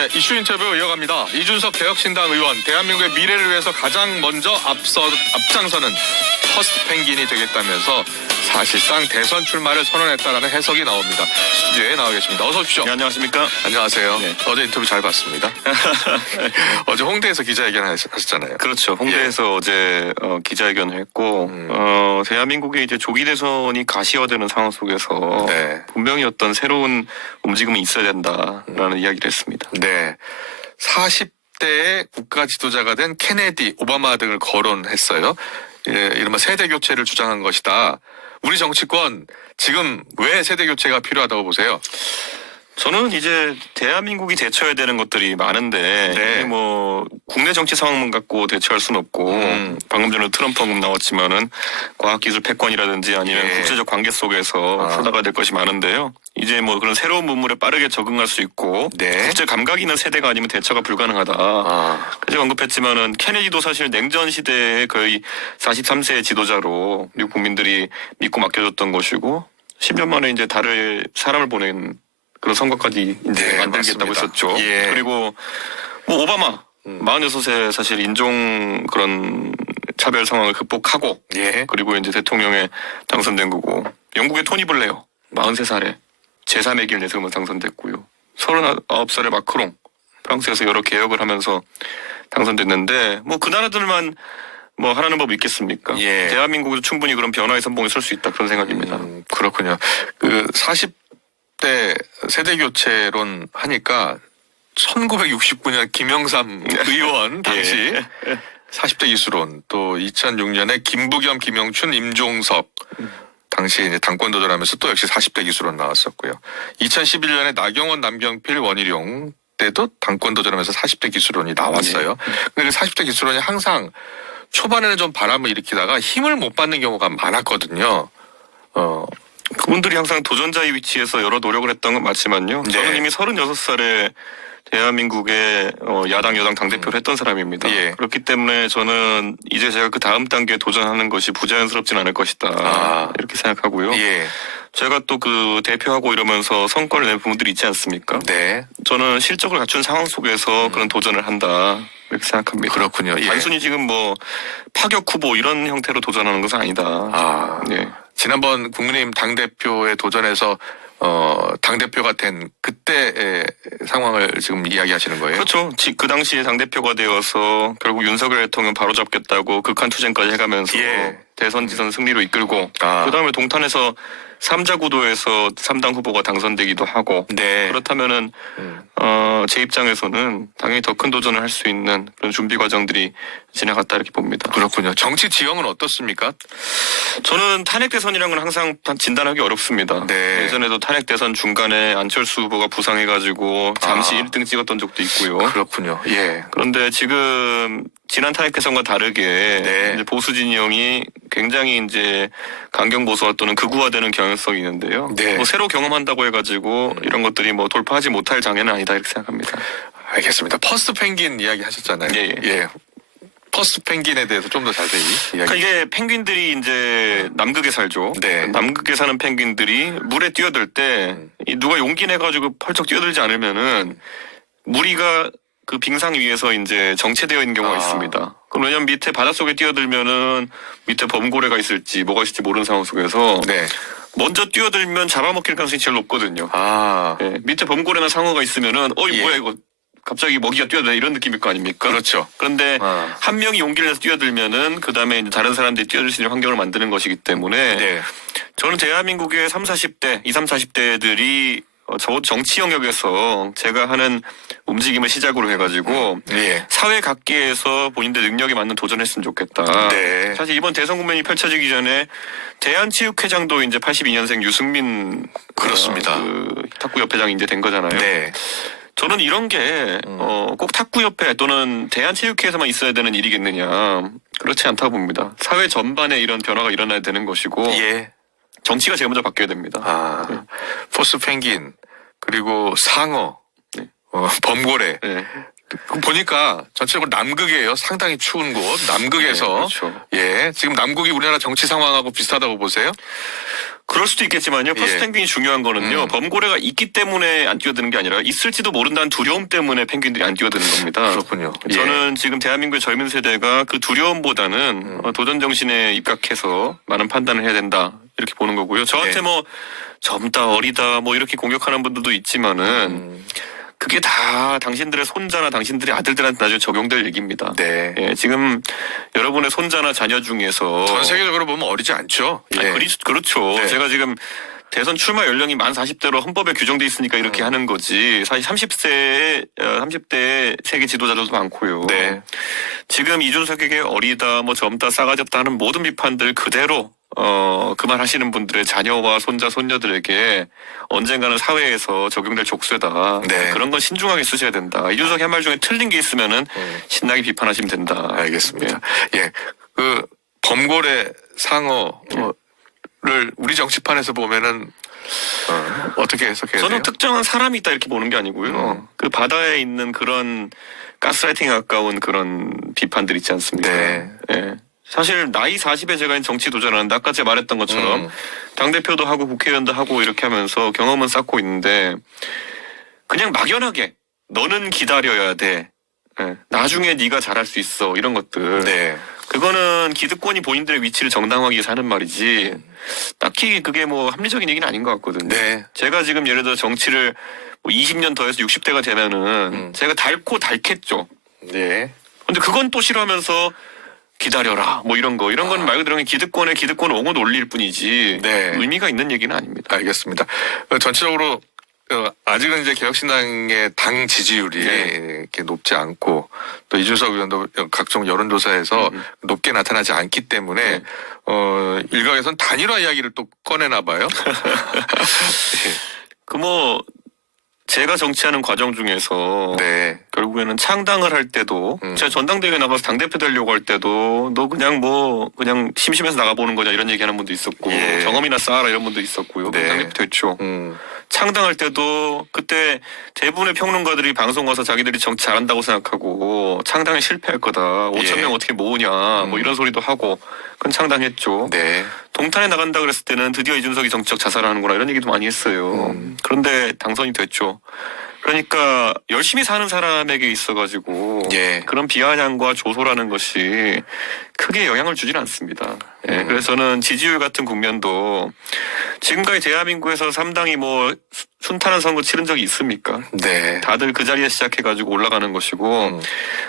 네, 이슈 인터뷰 이어갑니다. 이준석 개혁신당 의원, 대한민국의 미래를 위해서 가장 먼저 앞장서는 퍼스트 펭귄이 되겠다면서 사실상 대선 출마를 선언했다라는 해석이 나옵니다. 스튜디오에 나와 계십니다. 어서 오십시오. 네, 안녕하십니까? 안녕하세요. 네. 어제 인터뷰 잘 봤습니다. 어제 홍대에서 기자회견 하셨잖아요. 그렇죠. 홍대에서 어제 기자회견을 했고 대한민국의 이제 조기 대선이 가시화되는 상황 속에서 네. 분명히 어떤 새로운 움직임이 있어야 된다라는 이야기를 했습니다. 네. 40대의 국가 지도자가 된 케네디, 오바마 등을 거론했어요. 예, 이른바 세대 교체를 주장한 것이다. 우리 정치권 지금 왜 세대 교체가 필요하다고 보세요? 저는 이제 대한민국이 대처해야 되는 것들이 많은데 네. 이게 뭐 국내 정치 상황만 갖고 대처할 수는 없고 방금 전에 트럼프 언급 나왔지만은 과학기술 패권이라든지 아니면 예. 국제적 관계 속에서 풀어나가야 될 것이 많은데요. 이제 뭐 그런 새로운 문물에 빠르게 적응할 수 있고 네. 국제 감각이 있는 세대가 아니면 대처가 불가능하다. 제가 언급했지만은 케네디도 사실 냉전 시대의 거의 43세의 지도자로 미국 국민들이 믿고 맡겨줬던 것이고 10년 만에 이제 달에 사람을 보낸 그런 선거까지 이제 네, 만들겠다고 맞습니다. 했었죠. 예. 그리고 뭐 오바마 46세 사실 인종 그런 차별 상황을 극복하고 예. 그리고 이제 대통령에 당선된 거고 영국의 토니 블레어 43살에 제3의 길 내세우면서 당선됐고요. 39살의 마크롱 프랑스에서 여러 개혁을 하면서 당선됐는데 뭐 그 나라들만 뭐 하라는 법 있겠습니까? 예. 대한민국도 충분히 그런 변화의 선봉에 설 수 있다 그런 생각입니다. 그렇군요. 그 40대 세대 교체론 하니까 1969년 김영삼 의원 당시 40대 기수론, 또 2006년에 김부겸, 김영춘, 임종석 당시 이제 당권 도전하면서 또 역시 40대 기수론 나왔었고요. 2011년에 나경원, 남경필, 원희룡 때도 당권 도전하면서 40대 기수론이 나왔어요. 근데 그 40대 기수론이 항상 초반에는 좀 바람을 일으키다가 힘을 못 받는 경우가 많았거든요. 그분들이 항상 도전자의 위치에서 여러 노력을 했던 건 맞지만요. 네. 저는 이미 36살에 대한민국의 야당 여당 당대표를 했던 사람입니다. 예. 그렇기 때문에 저는 이제 제가 그 다음 단계에 도전하는 것이 부자연스럽진 않을 것이다. 이렇게 생각하고요. 예. 제가 또 그 대표하고 이러면서 성과를 낸 부분들이 있지 않습니까? 네. 저는 실적을 갖춘 상황 속에서 그런 도전을 한다. 이렇게 생각합니다. 그렇군요. 예. 단순히 지금 뭐 파격 후보 이런 형태로 도전하는 것은 아니다. 네. 지난번 국민의힘 당대표에 도전해서 당대표가 된 그때의 상황을 지금 이야기하시는 거예요? 그렇죠. 그 당시에 당대표가 되어서 결국 윤석열 대통령 바로잡겠다고 극한투쟁까지 해가면서 예. 대선 지선 승리로 이끌고 아. 그다음에 동탄에서 3자 구도에서 3당 후보가 당선되기도 하고 네. 그렇다면은 제 입장에서는 당연히 더 큰 도전을 할 수 있는 그런 준비 과정들이 지나갔다 이렇게 봅니다. 그렇군요. 정치 지형은 어떻습니까? 저는 탄핵 대선이라는 건 항상 진단하기 어렵습니다. 네. 예전에도 탄핵 대선 중간에 안철수 후보가 부상해가지고 잠시 아. 1등 찍었던 적도 있고요. 그렇군요. 예. 그런데 지금 지난 탄핵 대선과 다르게 네. 이제 보수 진영이 굉장히 이제 강경 보수화 또는 극우화되는 경향성이 있는데요. 네. 뭐 새로 경험한다고 해가지고 이런 것들이 뭐 돌파하지 못할 장애는 아니다 이렇게 생각합니다. 알겠습니다. 퍼스트 펭귄 이야기 하셨잖아요. 예. 퍼스트 펭귄에 대해서 좀 더 자세히 이야기. 그러니까 이게 펭귄들이 이제 남극에 살죠. 네. 남극에 사는 펭귄들이 물에 뛰어들 때 이 누가 용기 내가지고 펄쩍 뛰어들지 않으면은 무리가 그 빙상 위에서 이제 정체되어 있는 경우가 있습니다. 그럼 왜냐면 밑에 바닷속에 뛰어들면은 밑에 범고래가 있을지 뭐가 있을지 모르는 상황 속에서 네. 먼저 뛰어들면 잡아먹힐 가능성이 제일 높거든요. 아. 예, 밑에 범고래나 상어가 있으면은 예. 뭐야 이거 갑자기 먹이가 뛰어드네 이런 느낌일 거 아닙니까? 그렇죠. 그런데 아. 한 명이 용기를 내서 뛰어들면은 그 다음에 다른 사람들이 뛰어들 수 있는 환경을 만드는 것이기 때문에 네. 저는 대한민국의 30, 40대, 20, 30대들이 정치 영역에서 제가 하는 움직임을 시작으로 해가지고 예. 사회 각계에서 본인들 능력에 맞는 도전을 했으면 좋겠다. 네. 사실 이번 대선 국면이 펼쳐지기 전에 대한체육회장도 이제 82년생 유승민 그렇습니다. 그 탁구협회장이 이제 된 거잖아요. 네. 저는 이런 게 꼭 탁구협회 또는 대한체육회에서만 있어야 되는 일이겠느냐 그렇지 않다고 봅니다. 사회 전반에 이런 변화가 일어나야 되는 것이고 예. 정치가 제일 먼저 바뀌어야 됩니다. 아. 포스 펭귄 그리고 상어, 네. 범고래. 네. 보니까 전체적으로 남극이에요. 상당히 추운 곳. 남극에서 네, 그렇죠. 예. 지금 남극이 우리나라 정치 상황하고 비슷하다고 보세요? 그럴 수도 있겠지만요. 퍼스트 예. 펭귄이 중요한 거는요. 범고래가 있기 때문에 안 뛰어드는 게 아니라 있을지도 모른다는 두려움 때문에 펭귄들이 안 뛰어드는 겁니다. 그렇군요. 예. 저는 지금 대한민국의 젊은 세대가 그 두려움보다는 도전 정신에 입각해서 많은 판단을 해야 된다. 이렇게 보는 거고요. 저한테 네. 뭐 젊다 어리다 뭐 이렇게 공격하는 분들도 있지만은 그게 다 당신들의 손자나 당신들의 아들들한테 나중에 적용될 얘기입니다. 네. 예, 지금 여러분의 손자나 자녀 중에서 전 세계적으로 보면 어리지 않죠. 예. 그렇죠. 네. 제가 지금 대선 출마 연령이 만 40대로 헌법에 규정돼 있으니까 이렇게 하는 거지. 사실 30대 세계 지도자들도 많고요. 네. 지금 이준석에게 어리다, 뭐 젊다, 싸가지 없다 하는 모든 비판들 그대로 그만하시는 분들의 자녀와 손자, 손녀들에게 언젠가는 사회에서 적용될 족쇄다. 네. 그런 건 신중하게 쓰셔야 된다. 이준석의 한 말 중에 틀린 게 있으면은 신나게 비판하시면 된다. 알겠습니다. 예. 그 범고래 상어를 우리 정치판에서 보면은 어떻게 해석해야 저는 돼요? 특정한 사람이 있다 이렇게 보는 게 아니고요. 그 바다에 있는 그런 가스라이팅에 가까운 그런 비판들 있지 않습니까? 네. 예. 사실 나이 40에 제가 정치 도전하는데 아까 제가 말했던 것처럼 당대표도 하고 국회의원도 하고 이렇게 하면서 경험은 쌓고 있는데 그냥 막연하게 너는 기다려야 돼. 예. 나중에 네가 잘할 수 있어. 이런 것들. 네. 그거는 기득권이 본인들의 위치를 정당하기 위해서 하는 말이지 딱히 그게 뭐 합리적인 얘기는 아닌 것 같거든요. 네. 제가 지금 예를 들어 정치를 뭐 20년 더 해서 60대가 되면은 제가 닳겠죠. 네. 근데 그건 또 싫어하면서 기다려라 뭐 이런 건 말 그대로 그냥 기득권 옹호 논리일 뿐이지 네. 의미가 있는 얘기는 아닙니다. 알겠습니다. 전체적으로 아직은 이제 개혁신당의 당 지지율이 이렇게 높지 않고 또 이준석 의원도 각종 여론조사에서 높게 나타나지 않기 때문에 일각에선 단일화 이야기를 또 꺼내나 봐요. 그 뭐 제가 정치하는 과정 중에서 네. 결국에는 창당을 할 때도 제가 전당대회 나가서 당대표 되려고 할 때도 너 그냥 그냥 심심해서 나가보는 거냐 이런 얘기하는 분도 있었고 예. 경험이나 쌓아라 이런 분도 있었고요. 네. 당대표 됐죠. 창당할 때도 그때 대부분의 평론가들이 방송 와서 자기들이 정치 잘한다고 생각하고 창당에 실패할 거다. 5천 예. 명 어떻게 모으냐 뭐 이런 소리도 하고 그건 창당했죠. 네. 동탄에 나간다 그랬을 때는 드디어 이준석이 정치적 자살하는구나 이런 얘기도 많이 했어요. 그런데 당선이 됐죠. 그러니까 열심히 사는 사람에게 있어가지고 예. 그런 비아냥과 조소라는 것이 크게 영향을 주진 않습니다. 예, 그래서 저는 지지율 같은 국면도 지금까지 대한민국에서 3당이 뭐 순탄한 선거 치른 적이 있습니까? 네. 다들 그 자리에 시작해가지고 올라가는 것이고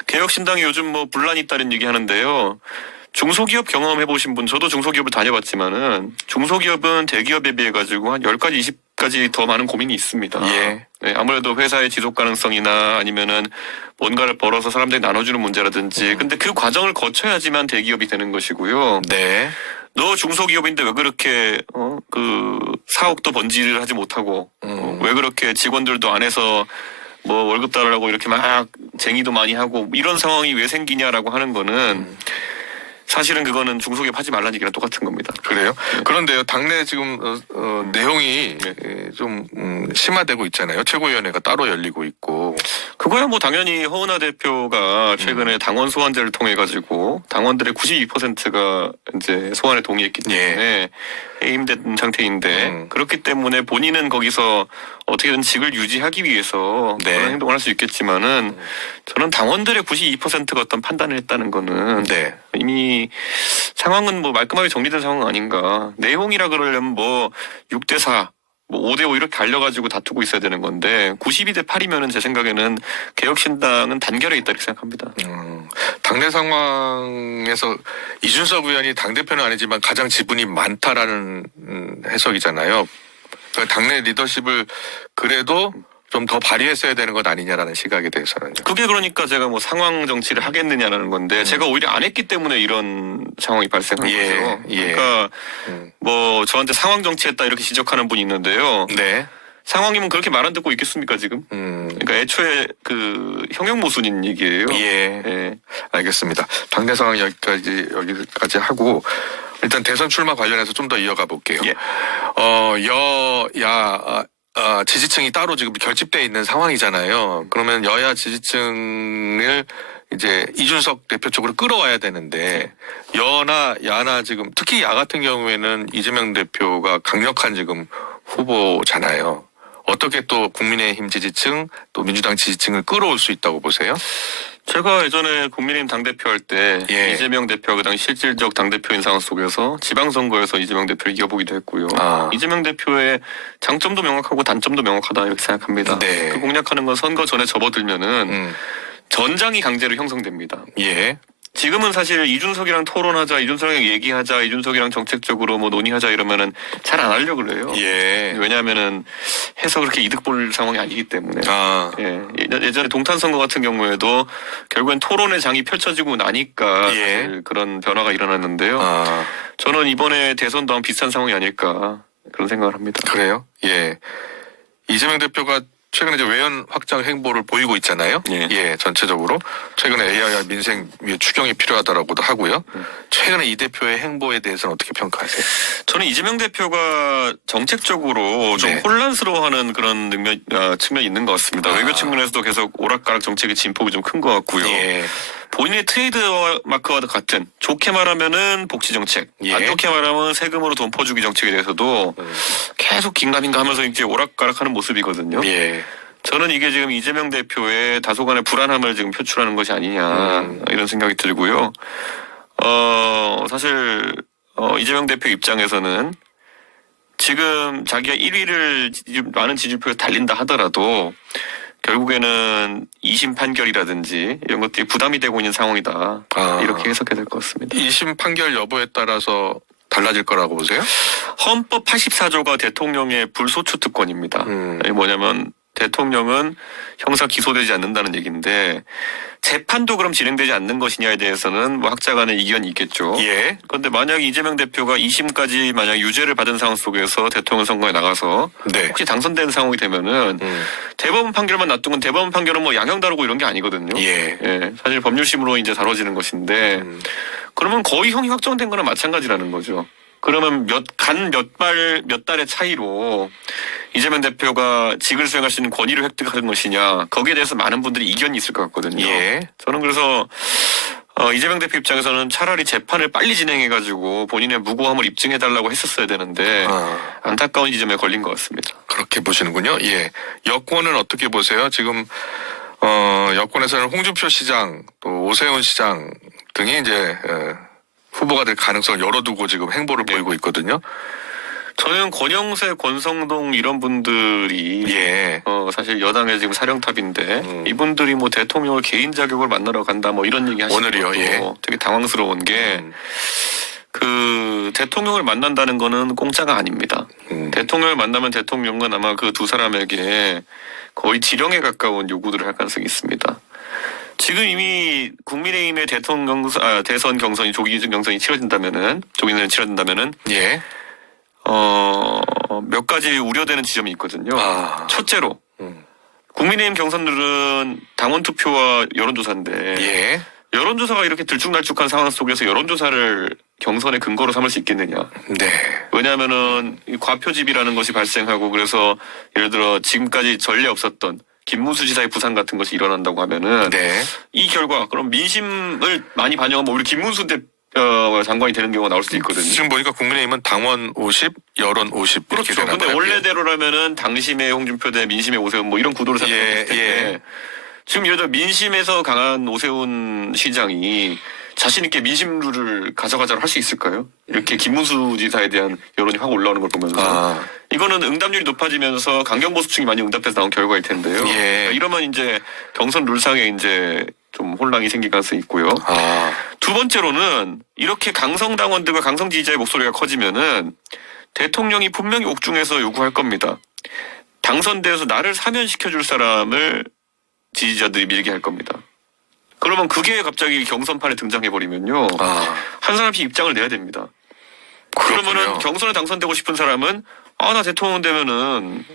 개혁신당이 요즘 뭐 분란이 있다는 얘기 하는데요. 중소기업 경험해보신 분, 저도 중소기업을 다녀봤지만은 중소기업은 대기업에 비해가지고 한 10가지, 20가지 더 많은 고민이 있습니다. 예. 네, 아무래도 회사의 지속 가능성이나 아니면은 뭔가를 벌어서 사람들이 나눠주는 문제라든지 근데 그 과정을 거쳐야지만 대기업이 되는 것이고요. 네. 너 중소기업인데 왜 그렇게 그 사옥도 번지를 하지 못하고 왜 그렇게 직원들도 안에서 뭐 월급 달라고 이렇게 막 쟁의도 많이 하고 이런 상황이 왜 생기냐라고 하는 거는 사실은 그거는 중소기업 하지 말라는 얘기랑 똑같은 겁니다. 그래요? 그런데요, 당내 지금 내용이 좀 심화되고 있잖아요. 최고위원회가 따로 열리고 있고. 그거야 뭐 당연히 허은하 대표가 최근에 당원 소환제를 통해 가지고 당원들의 92%가 이제 소환에 동의했기 때문에 해임된 상태인데 그렇기 때문에 본인은 거기서 어떻게든 직을 유지하기 위해서 네. 그런 행동을 할 수 있겠지만은 저는 당원들의 92%가 어떤 판단을 했다는 거는 네. 이미 상황은 뭐 말끔하게 정리된 상황 아닌가. 내용이라 그러려면 뭐 6대4 뭐 5대5 이렇게 갈려가지고 다투고 있어야 되는 건데 92대8이면은 제 생각에는 개혁신당은 단결해 있다 이렇게 생각합니다. 당내 상황에서 이준석 의원이 당대표는 아니지만 가장 지분이 많다라는 해석이잖아요. 그러니까 당내 리더십을 그래도 좀 더 발휘했어야 되는 것 아니냐라는 시각에 대해서는요. 그게 그러니까 제가 뭐 상황 정치를 하겠느냐라는 건데 제가 오히려 안 했기 때문에 이런 상황이 발생한 거죠. 예. 그러니까 뭐 저한테 상황 정치했다 이렇게 지적하는 분이 있는데요. 네. 상황이면 그렇게 말 안 듣고 있겠습니까 지금? 그러니까 애초에 그 형용 모순인 얘기예요. 예. 예. 알겠습니다. 당내 상황 여기까지 하고 일단 대선 출마 관련해서 좀 더 이어가 볼게요. 예. 여야 지지층이 따로 지금 결집돼 있는 상황이잖아요. 그러면 여야 지지층을 이제 이준석 대표 쪽으로 끌어와야 되는데 여나 야나 지금 특히 야 같은 경우에는 이재명 대표가 강력한 지금 후보잖아요. 어떻게 또 국민의힘 지지층 또 민주당 지지층을 끌어올 수 있다고 보세요? 제가 예전에 국민의힘 당대표 할 때 예. 이재명 대표가 그 당시 실질적 당대표인 상황 속에서 지방선거에서 이재명 대표를 이겨보기도 했고요. 아. 이재명 대표의 장점도 명확하고 단점도 명확하다 이렇게 생각합니다. 네. 그 공략하는 건 선거 전에 접어들면은 전장이 강제로 형성됩니다. 예. 지금은 사실 이준석이랑 토론하자, 이준석이랑 얘기하자, 이준석이랑 정책적으로 뭐 논의하자 이러면은 잘 안 하려고 그래요. 예. 왜냐하면은 해서 그렇게 이득 볼 상황이 아니기 때문에. 아. 예. 예전에 동탄 선거 같은 경우에도 결국엔 토론의 장이 펼쳐지고 나니까 예. 사실 그런 변화가 일어났는데요. 아. 저는 이번에 대선도 아마 비슷한 상황이 아닐까 그런 생각을 합니다. 그래요? 예. 이재명 대표가 최근에 이제 외연 확장 행보를 보이고 있잖아요. 예. 전체적으로 최근에 AI와 민생 위에 추경이 필요하다라고도 하고요. 최근에 이 대표의 행보에 대해서는 어떻게 평가하세요? 저는 이재명 대표가 정책적으로 좀 네. 혼란스러워하는 그런 측면이 있는 것 같습니다. 아. 외교 측면에서도 계속 오락가락 정책의 진폭이 좀 큰 것 같고요. 예. 본인의 트레이드 마크와 같은 좋게 말하면은 복지 정책, 예. 안 좋게 말하면 세금으로 돈 퍼주기 정책에 대해서도 계속 긴가민가 하면서 이제 오락가락하는 모습이거든요. 예. 저는 이게 지금 이재명 대표의 다소간의 불안함을 지금 표출하는 것이 아니냐 이런 생각이 들고요. 사실 이재명 대표 입장에서는 지금 자기가 1위를 많은 지지표에 달린다 하더라도 결국에는 2심 판결이라든지 이런 것들이 부담이 되고 있는 상황이다. 아. 이렇게 해석해야 될 것 같습니다. 2심 판결 여부에 따라서 달라질 거라고 보세요? 헌법 84조가 대통령의 불소추 특권입니다. 이게 뭐냐면 대통령은 형사 기소되지 않는다는 얘기인데 재판도 그럼 진행되지 않는 것이냐에 대해서는 뭐 학자 간의 이견이 있겠죠. 예. 그런데 만약 이재명 대표가 2심까지 만약 유죄를 받은 상황 속에서 대통령 선거에 나가서 네. 혹시 당선된 상황이 되면은 대법원 판결만 놔두면 대법원 판결은 뭐 양형 다르고 이런 게 아니거든요. 예. 사실 법률심으로 이제 다뤄지는 것인데 그러면 거의 형이 확정된 거나 마찬가지라는 거죠. 그러면 몇 달의 차이로 이재명 대표가 직을 수행할 수 있는 권위를 획득하는 것이냐 거기에 대해서 많은 분들이 이견이 있을 것 같거든요. 예. 저는 그래서 이재명 대표 입장에서는 차라리 재판을 빨리 진행해가지고 본인의 무고함을 입증해달라고 했었어야 되는데 안타까운 지점에 걸린 것 같습니다. 그렇게 보시는군요. 예. 여권은 어떻게 보세요? 지금 여권에서는 홍준표 시장 또 오세훈 시장 등이 이제 후보가 될 가능성을 열어두고 지금 행보를 보이고 있거든요. 저는 권영세, 권성동 이런 분들이 예. 사실 여당의 지금 사령탑인데 이분들이 뭐 대통령을 개인 자격으로 만나러 간다 뭐 이런 얘기 하시는 오늘이요? 것도 예. 되게 당황스러운 게 그 대통령을 만난다는 거는 공짜가 아닙니다. 대통령을 만나면 대통령은 아마 그 두 사람에게 거의 지령에 가까운 요구들을 할 가능성이 있습니다. 지금 이미 국민의힘의 대선 경선이 조기 경선이 치러진다면은 예. 몇 가지 우려되는 지점이 있거든요. 아. 첫째로 국민의힘 경선들은 당원 투표와 여론조사인데 예. 여론조사가 이렇게 들쭉날쭉한 상황 속에서 여론조사를 경선의 근거로 삼을 수 있겠느냐. 네. 왜냐하면은 이 과표집이라는 것이 발생하고 그래서 예를 들어 지금까지 전례 없었던 김문수 지사의 부상 같은 것이 일어난다고 하면은 네. 이 결과 그럼 민심을 많이 반영하면 우리 김문수 장관이 되는 경우가 나올 수도 있거든요. 지금 보니까 국민의힘은 당원 50, 여론 50 이렇게 그렇죠. 되나 근데 봐요. 원래대로라면은 당심의 홍준표 대 민심의 오세훈 뭐 이런 구도를 생각했을 텐데 예. 지금 예를 들어 민심에서 강한 오세훈 시장이 자신 있게 민심 룰을 가져가자고 할 수 있을까요? 이렇게 김문수 지사에 대한 여론이 확 올라오는 걸 보면서 이거는 응답률이 높아지면서 강경보수층이 많이 응답해서 나온 결과일 텐데요. 예. 이러면 이제 경선 룰상에 이제 좀 혼란이 생길 가능성이 있고요. 두 번째로는 이렇게 강성 당원들과 강성 지지자의 목소리가 커지면은 대통령이 분명히 옥중에서 요구할 겁니다. 당선돼서 나를 사면시켜줄 사람을 지지자들이 밀게 할 겁니다. 그러면 그게 갑자기 경선판에 등장해버리면요. 한 사람씩 입장을 내야 됩니다. 그러면은 경선에 당선되고 싶은 사람은 나 대통령 되면은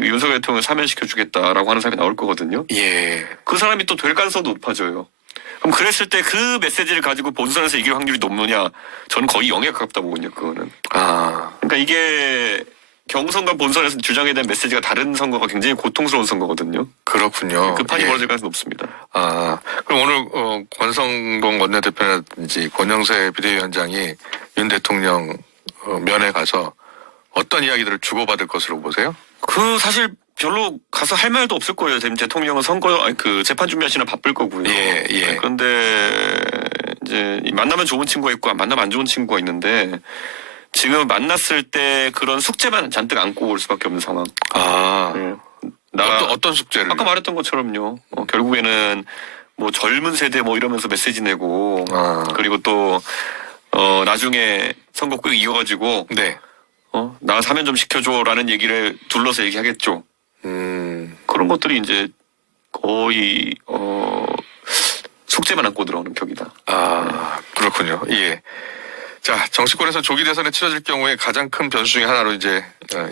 윤석열 대통령을 사면시켜주겠다라고 하는 사람이 나올 거거든요. 예. 그 사람이 또 될 가능성도 높아져요. 그럼 그랬을 때 그 메시지를 가지고 본선에서 이길 확률이 높느냐? 저는 거의 0에 가깝다 보거든요. 그거는. 그러니까 이게 경선과 본선에서 주장에 대한 메시지가 다른 선거가 굉장히 고통스러운 선거거든요. 그렇군요. 급판이 예. 벌어질 가능성이 높습니다. 그럼 오늘 권성동 원내대표라든지 권영세 비대위원장이 윤 대통령 면회 가서 어떤 이야기들을 주고받을 것으로 보세요? 사실 별로 가서 할 말도 없을 거예요. 지금 대통령은 재판 준비하시느라 바쁠 거고요. 예. 그런데 이제 만나면 좋은 친구가 있고 만나면 안 좋은 친구가 있는데 지금 만났을 때 그런 숙제만 잔뜩 안고 올 수밖에 없는 상황. 네. 어떤 숙제를? 아까 말했던 것처럼요. 결국에는 뭐 젊은 세대 뭐 이러면서 메시지 내고 그리고 또 나중에 선거 꼭 이겨가지고 네. 나 사면 좀 시켜줘라는 얘기를 둘러서 얘기하겠죠. 그런 것들이 이제 거의 숙제만 안고 들어오는 격이다. 그렇군요. 예. 자, 정치권에서 조기 대선에 치러질 경우에 가장 큰 변수 중에 하나로 이제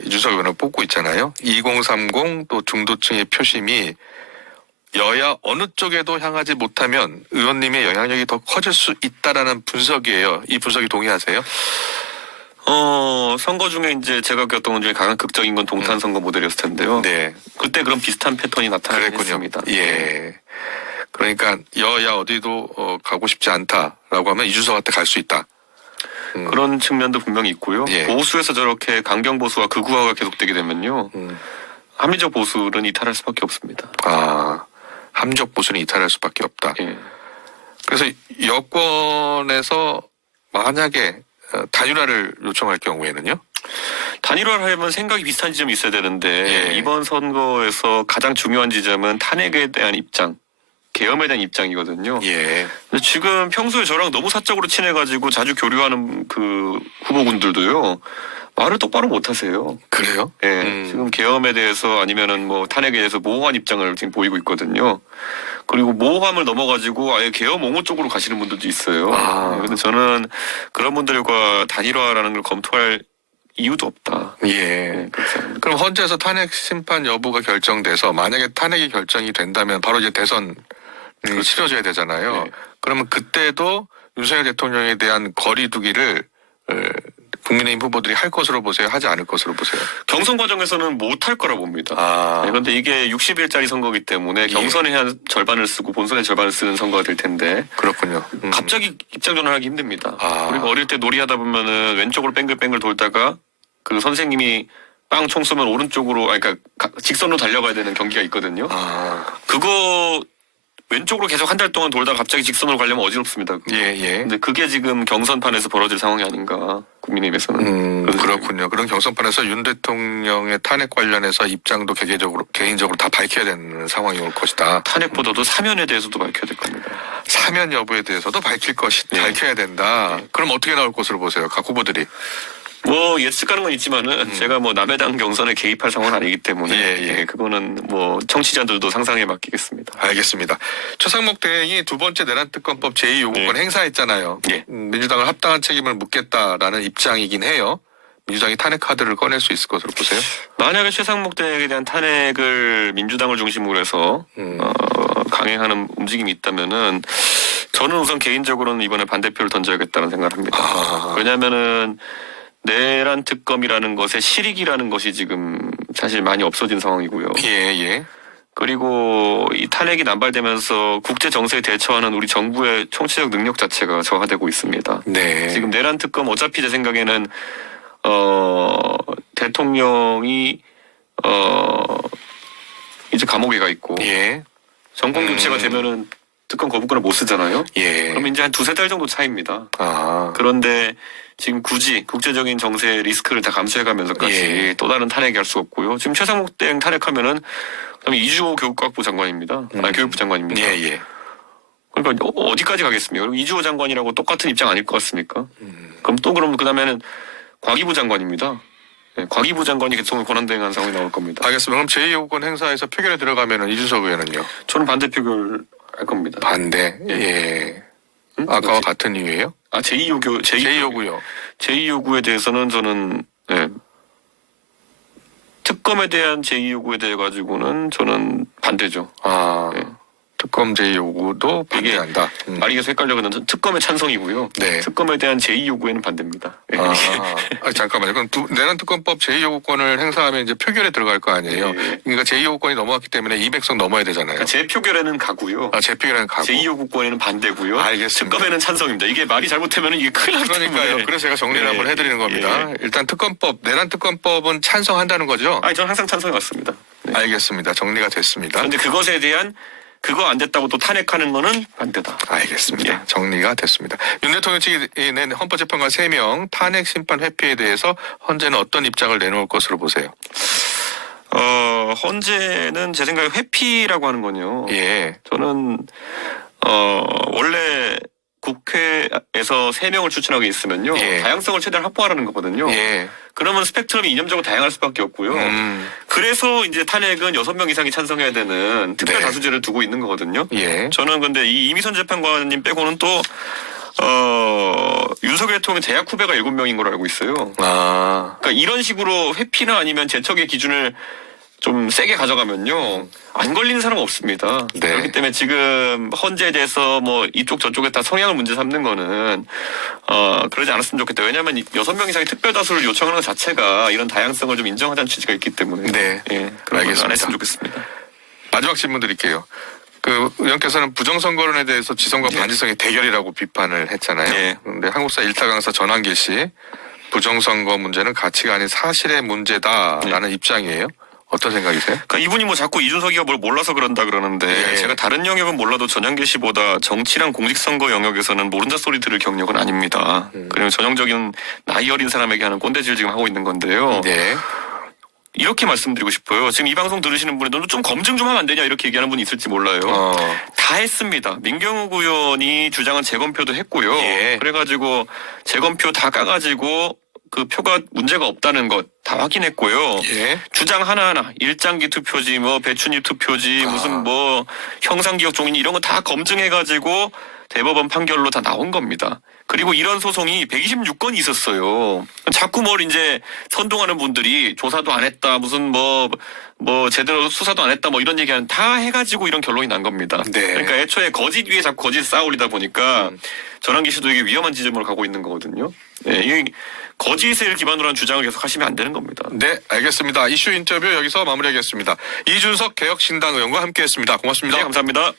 이준석 의원을 뽑고 있잖아요. 2030 또 중도층의 표심이 여야 어느 쪽에도 향하지 못하면 의원님의 영향력이 더 커질 수 있다라는 분석이에요. 이 분석이 동의하세요? 선거 중에 이제 제가 겪었던 것 중에 가장 극적인 건 동탄 선거 모델이었을 텐데요. 네. 그때 그런 비슷한 패턴이 나타났습니다. 예. 그러니까 여야 어디도 가고 싶지 않다라고 하면 이준석한테 갈 수 있다. 그런 측면도 분명히 있고요. 예. 보수에서 저렇게 강경 보수와 극우화가 계속되게 되면요. 합리적 보수는 이탈할 수밖에 없습니다. 합리적 보수는 이탈할 수밖에 없다. 예. 그래서 여권에서 만약에 단일화를 요청할 경우에는요? 단일화를 하려면 생각이 비슷한 지점이 있어야 되는데 예. 이번 선거에서 가장 중요한 지점은 탄핵에 대한 입장, 계엄에 대한 입장이거든요. 예. 근데 지금 평소에 저랑 너무 사적으로 친해가지고 자주 교류하는 그 후보군들도요. 말을 똑바로 못 하세요. 그래요? 예. 지금 계엄에 대해서 아니면은 뭐 탄핵에 대해서 모호한 입장을 지금 보이고 있거든요. 그리고 모호함을 넘어가지고 아예 계엄 옹호 쪽으로 가시는 분들도 있어요. 예, 근데 저는 그런 분들과 단일화라는 걸 검토할 이유도 없다. 예. 그럼 헌재에서 탄핵 심판 여부가 결정돼서 만약에 탄핵이 결정이 된다면 바로 이제 대선이 치러져야 되잖아요. 네. 그러면 그때도 윤석열 대통령에 대한 거리두기를 국민의힘 후보들이 할 것으로 보세요? 하지 않을 것으로 보세요? 경선 과정에서는 못 할 거라 봅니다. 네, 그런데 이게 60일짜리 선거이기 때문에 경선에 한 절반을 쓰고 본선에 절반을 쓰는 선거가 될 텐데 그렇군요. 갑자기 입장 전환하기 힘듭니다. 우리가 어릴 때 놀이하다 보면은 왼쪽으로 뱅글뱅글 돌다가 그 선생님이 빵 총 쏘면 오른쪽으로 그러니까 직선으로 달려가야 되는 경기가 있거든요. 그거 왼쪽으로 계속 한 달 동안 돌다가 갑자기 직선으로 가려면 어지럽습니다. 예. 근데 그게 지금 경선판에서 벌어질 상황이 아닌가 국민의힘에서는. 그렇군요. 그런 경선판에서 윤 대통령의 탄핵 관련해서 입장도 개인적으로 다 밝혀야 되는 상황이 올 것이다. 탄핵보다도 사면에 대해서도 밝혀야 될 겁니다. 사면 여부에 대해서도 밝혀야 된다. 그럼 어떻게 나올 것으로 보세요? 각 후보들이. 뭐 예측하는 건 있지만은 제가 뭐 남의 당 경선에 개입할 상황은 아니기 때문에 예. 그거는 뭐 청취자들도 상상에 맡기겠습니다. 알겠습니다. 최상목 대행이 두 번째 내란특검법 제2요구권 행사했잖아요. 예. 민주당을 합당한 책임을 묻겠다라는 입장이긴 해요. 민주당이 탄핵 카드를 꺼낼 수 있을 것으로 보세요? 만약에 최상목 대행에 대한 탄핵을 민주당을 중심으로 해서 강행하는 움직임이 있다면은 저는 우선 개인적으로는 이번에 반대표를 던져야겠다는 생각을 합니다. 왜냐하면은 내란 특검이라는 것의 실익이라는 것이 지금 사실 많이 없어진 상황이고요. 예. 그리고 이 탄핵이 남발되면서 국제 정세에 대처하는 우리 정부의 총체적 능력 자체가 저하되고 있습니다. 네. 지금 내란 특검 어차피 제 생각에는 대통령이 이제 감옥에 가 있고 예. 정권 교체가 되면은 특검 거부권을 못 쓰잖아요. 예. 그럼 이제 한 두세 달 정도 차이입니다. 아. 그런데 지금 굳이 국제적인 정세의 리스크를 다 감수해가면서까지 예. 또 다른 탄핵이 할 수 없고요. 지금 최상목 대행 탄핵하면은 그다음에 이주호 교육과학부 장관입니다. 아니 교육부 장관입니다. 예. 그러니까 어디까지 가겠습니까? 그리고 이주호 장관이라고 똑같은 입장 아닐 것 같습니까? 그럼 그다음에는 과기부 장관입니다. 네, 과기부 장관이 계속 권한대행한 상황이 나올 겁니다. 알겠습니다. 그럼 제2요구권 행사에서 표결에 들어가면은 이준석 의원은요? 저는 반대 표결 할 겁니다. 반대. 예. 아까와 같은 이유예요? 제2요구요. 제2요구에 대해서는 저는 특검에 대한 제2요구에 대해 가지고는 저는 반대죠. 특검 특검 제2 요구도 반대한다. 말이 계속 헷갈려가는 특검의 찬성이고요. 네. 특검에 대한 제2 요구에는 반대입니다. 예. 잠깐만요. 그럼 내란 특검법 제2요구권을 행사하면 이제 표결에 들어갈 거 아니에요. 네. 그러니까 제2요구권이 넘어갔기 때문에 200석 넘어야 되잖아요. 재표결에는 가고요. 재표결에는 가고. 제2 요구권에는 반대고요. 알겠습니다. 특검에는 찬성입니다. 이게 말이 잘못되면 이게 큰일 나기 때문에. 그러니까요. 그래서 제가 정리를 예, 한번 해드리는 겁니다. 예. 일단 내란 특검법은 찬성한다는 거죠? 아니, 저는 항상 찬성해 왔습니다. 네. 알겠습니다. 정리가 됐습니다. 그런데 그것에 대한 그거 안 됐다고 또 탄핵하는 거는 반대다. 알겠습니다. 예. 정리가 됐습니다. 윤 대통령 측이 낸 헌법재판관 3명 탄핵 심판 회피에 대해서 헌재는 어떤 입장을 내놓을 것으로 보세요? 헌재는 제 생각에 회피라고 하는 건요. 예. 저는 원래 국회에서 3명을 추천하게 있으면요. 예. 다양성을 최대한 확보하라는 거거든요. 예. 그러면 스펙트럼이 이념적으로 다양할 수밖에 없고요. 그래서 이제 탄핵은 6명 이상이 찬성해야 되는 특별 네. 다수제를 두고 있는 거거든요. 예. 저는 근데 이 이미선 재판관님 빼고는 또 윤석열 대통령 대학 후배가 7명인 걸로 알고 있어요. 그러니까 이런 식으로 회피나 아니면 제척의 기준을 좀 세게 가져가면요 안 걸리는 사람 없습니다. 네. 그렇기 때문에 지금 헌재에 대해서 뭐 이쪽 저쪽에 다 성향을 문제 삼는 거는 그러지 않았으면 좋겠다. 왜냐하면 6명 이상의 특별 다수를 요청하는 것 자체가 이런 다양성을 좀 인정하자는 취지가 있기 때문에 네. 예, 그런 건 알겠습니다. 안 했으면 좋겠습니다. 마지막 질문 드릴게요. 의원께서는 부정선거론에 대해서 지성과 네. 반지성의 대결이라고 비판을 했잖아요. 네. 그런데 한국사 일타 강사 전한길 씨 부정선거 문제는 가치가 아닌 사실의 문제다라는 입장이에요. 어떤 생각이세요? 그러니까 이분이 뭐 자꾸 이준석이가 뭘 몰라서 그런다 그러는데 예. 제가 다른 영역은 몰라도 전현길 씨보다 정치랑 공직선거 영역에서는 모른다 소리 들을 경력은 아닙니다. 그리고 전형적인 나이 어린 사람에게 하는 꼰대질 지금 하고 있는 건데요. 네. 이렇게 말씀드리고 싶어요. 지금 이 방송 들으시는 분이 너 좀 검증 좀 하면 안 되냐 이렇게 얘기하는 분이 있을지 몰라요. 다 했습니다. 민경욱 의원이 주장한 재검표도 했고요. 예. 그래가지고 재검표 다 까가지고 그 표가 문제가 없다는 것 다 확인했고요. 예. 주장 하나하나 일장기 투표지 뭐 배춘입 투표지 무슨 뭐 형상기억 종이니 이런 거 다 검증해가지고 대법원 판결로 다 나온 겁니다. 그리고 이런 소송이 126건이 있었어요. 자꾸 뭘 이제 선동하는 분들이 조사도 안 했다 무슨 뭐 제대로 수사도 안 했다 뭐 이런 얘기하는 다 해가지고 이런 결론이 난 겁니다. 네. 그러니까 애초에 거짓 위에 자꾸 거짓 쌓아 올리다 보니까 전환기 씨도 이게 위험한 지점으로 가고 있는 거거든요. 예, 이 거짓을 기반으로 한 주장을 계속 하시면 안 되는 겁니다. 네, 알겠습니다. 이슈 인터뷰 여기서 마무리하겠습니다. 이준석 개혁신당 의원과 함께했습니다. 고맙습니다. 네, 감사합니다.